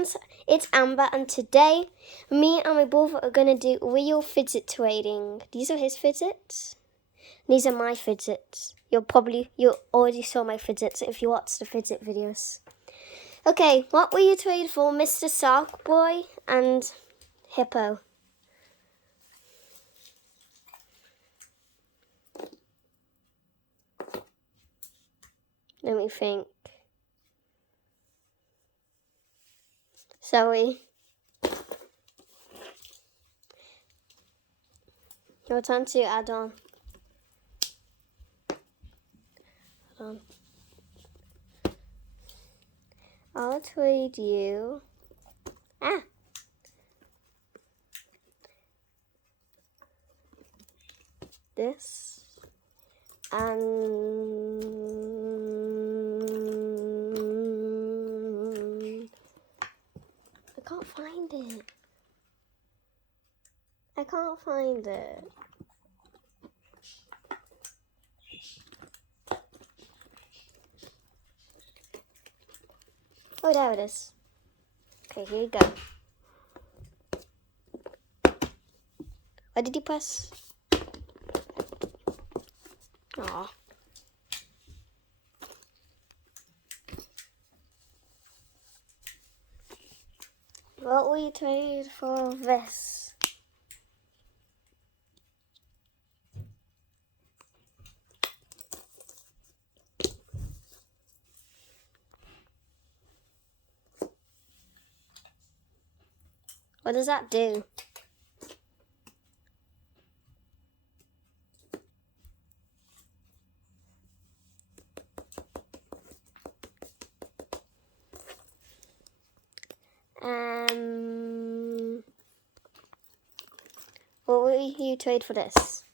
friends, it's Amber, and today me and my brother are going to do real fidget trading. These are his fidgets. These are my fidgets. You already saw my fidgets if you watched the fidget videos. Okay, what will you trade for, Mr. Sark Boy and Hippo? Let me think. Sorry. Your turn to add on. Hold on. I'll trade you. This. And I can't find it. I can't find it. Oh, there it is. Okay, here you go. What did you press? Aw. What will you trade for this? What does that do? What will you trade for this?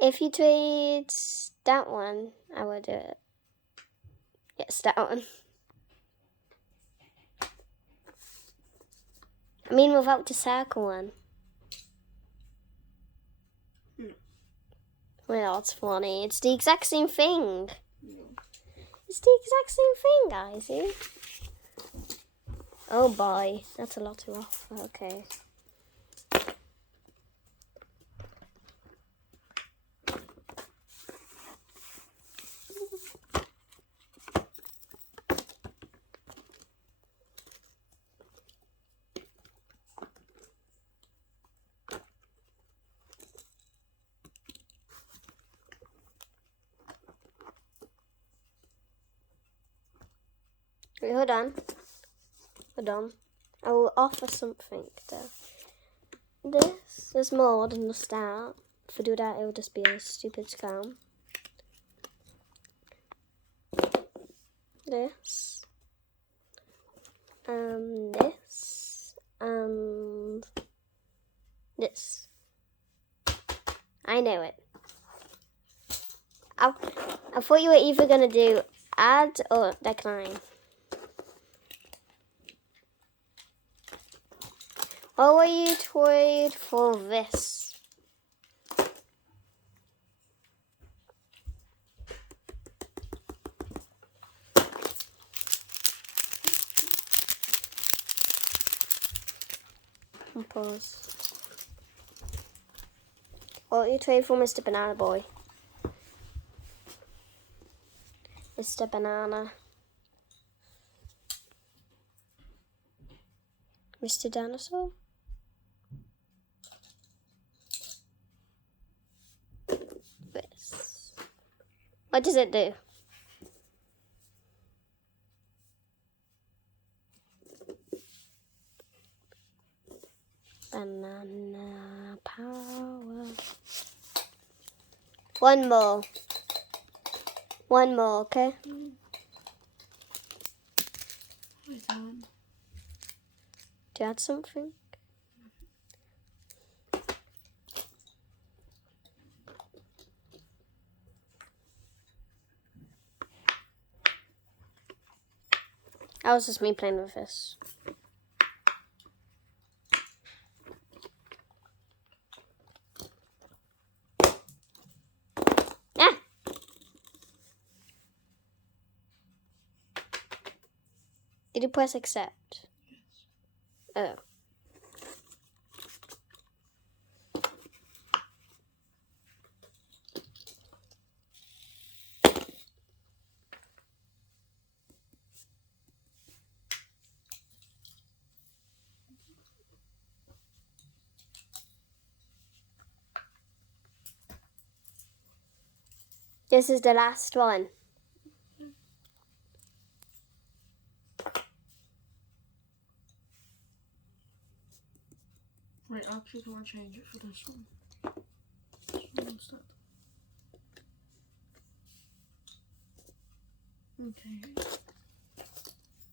If you trade that one, I will do it. Yes, that one. I mean, without the circle one. Well, that's funny. It's the exact same thing. It's the exact same thing, guys. See? Oh boy, that's a lot to offer. Okay. Wait, hold on. I will offer something though. This is more than the start. If I do that, it will just be a stupid scam. This. This. And this. I know it. I thought you were either going to do add or decline. What will you trade for this? And pause. What will you trade for Mr. Banana Boy? Mr. Banana. Mr. Dinosaur? This. What does it do? Banana power. One more. One more, okay? Do you add something? That was just me playing with this. Did you press accept? Yes. Oh. This is the last one. Right, I actually want to change it for this one. This one instead. Okay.